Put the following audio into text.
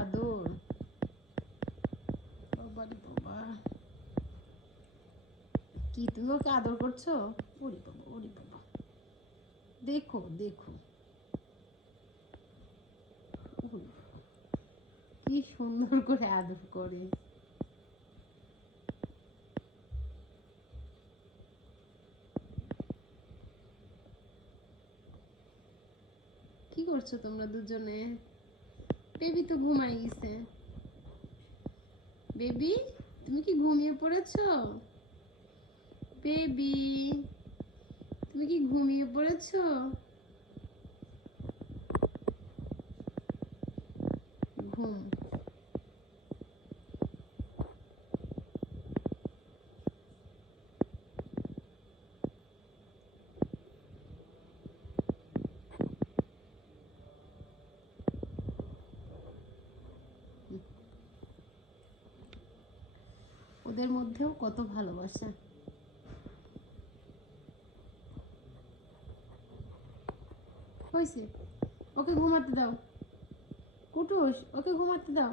আদর, বাবারে বাবা, কি তুমি ওকে আদর করছো? ওরে বাবা, ওরে বাবা, দেখো দেখো, কি সুন্দর করে আদর করে। কি করছো তোমরা দুজনে? বেবি তো ঘুমাই গেছে। বেবি, তুমি কি ঘুমিয়ে পড়েছো? বেবি, তুমি কি ঘুমিয়ে পড়েছো? ঘুম। ওদের মধ্যেও কত ভালোবাসা। হয়েছে, ওকে ঘুমাতে দাও। কুটুস, ওকে ঘুমাতে দাও।